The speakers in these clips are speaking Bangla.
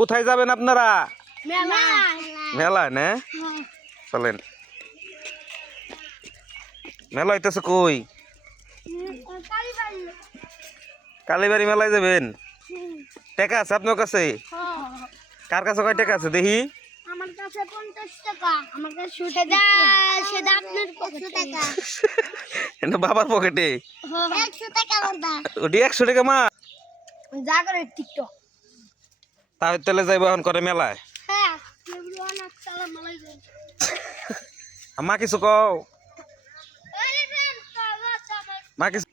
কোথায় যাবেন আপনারা? মেলায় না? হ্যাঁ। চলেন। মেলা হইতেছে কই? কালীবাড়ি মেলায় যাবেন? টাকা আছে আপনার কাছে? কার কাছে কয় টাকা আছে দেখি? আমার কাছে 50 টাকা। আমার কাছে সেটা আপনার 100 টাকা। এটা বাবার পকেটে 100 টাকা বলতা। ওটি 100 টাকা মা। যা করে টিকটক। তাহলে যাইব এখন করে মেলায়। হ্যাঁ, এভরিওয়ান আসসালামু আলাইকুম। মা কিছু কও। মা কিছু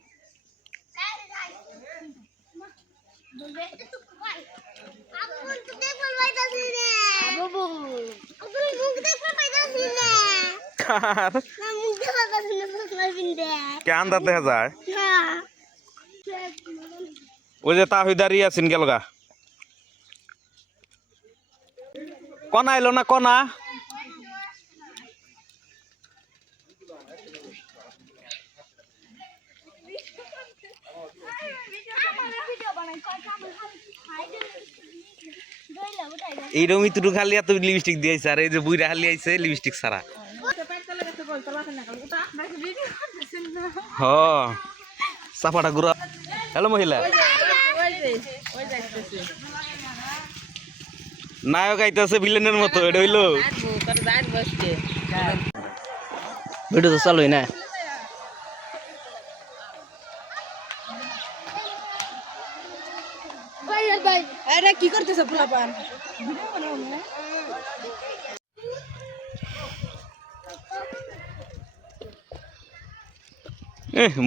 কেন দাঁত দেখা যায়? ওই যে তাহিদারি আছেন গেল গা কনা এলো না কনা এইরকম ইতুটু খালি এত লিপস্টিক দিয়েছে আর এই যে বুইরা খালি আইছে লিপস্টিক ছাড়া হ সাফাটা গুড়া হ্যালো মহিলা নায়ক আইতেছে ভিলেনের মতো এটা হইলো ভিডিও তো চালুই না কি করতেছ পোলাপান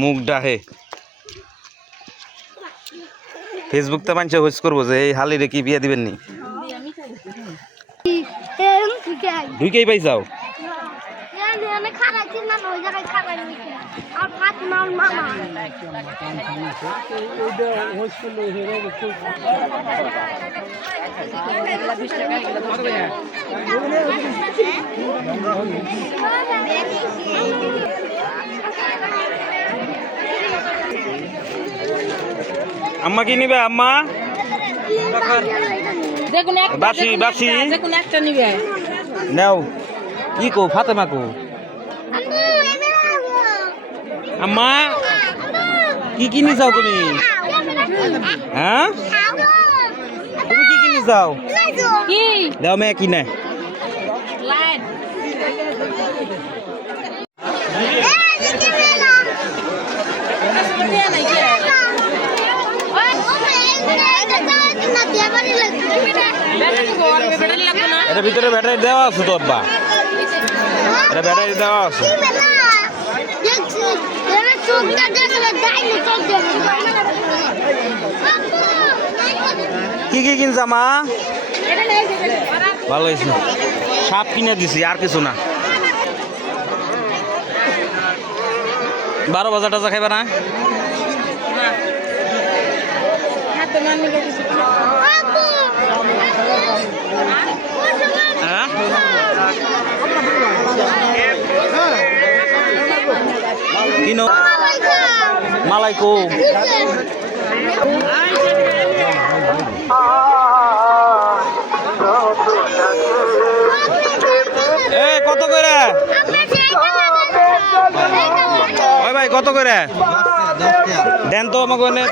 মুখ ডাহে ফেসবুক তে মানুষ হোস করবো যে এই হালিরে কি বিয়া দিবেন নি ঢুকেই পাই যাও আম্মা কি নিবে আম্মা দেখুন বাসি বাসি দেখুন একটা নিবে নাও কি কো ফাতেমা কো আম্মা কি কিনি যাও তুমি হ্যাঁ তুমি কি কিনি যাও কি দাও মে কিনে লাইট এর ভিতরে ব্যাটারি দেওয়া আছে তো আব্বা এটা ব্যাটারি দেওয়া আছে কি কি কিনছ মা ভালো হয়েছে সাপ কিনে দিছি আর কিছু না 12 বাজার টাজা খাইবা না কিনো মালাইকো এ কত করে ওই ভাই কত করে দেন তো আমাকে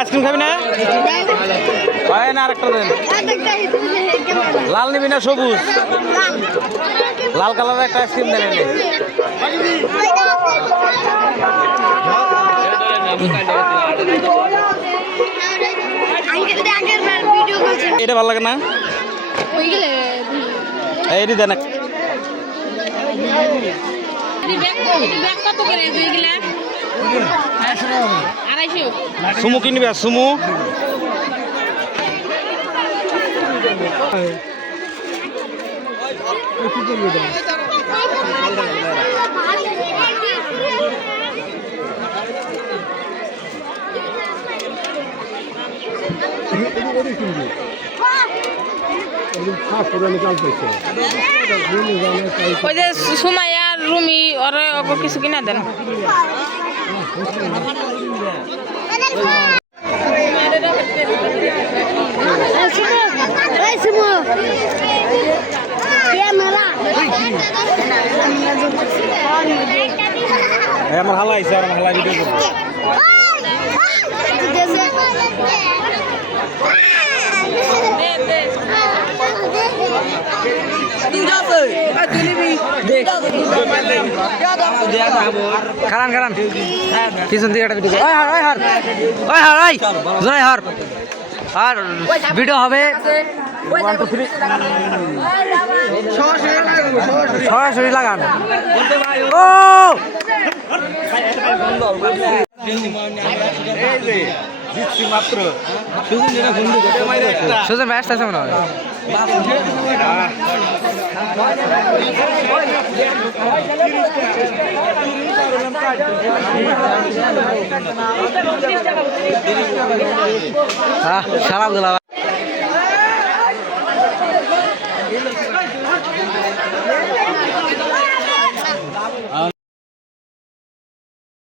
আইসক্রিম খাবি না না আরেকটা দেন লাল নিবি না সবুজ লাল কালারের একটা আইসক্রিম দেন এটা ভালো লাগে না এইটি দেন সুমু কিনবে সুমু ওই যে সুমাইয়া রুমি ওরে ওকে কিছু কিনা দেন আমার হালা আইছে আর আমার হালা ভিডিও করব খারান খারান পিছন দিকে একটা ভিডিও ওই হার ওই হার ওই হার ওই জোরে হার আর ভিডিও হবে 1 2 3 সরাসরি লাগান ও জিতছি মাত্র সুজন যেটা বন্ধু করতে মাইরা একটা সুজন ভাই আসতেছে মনে হয় সারা দিলা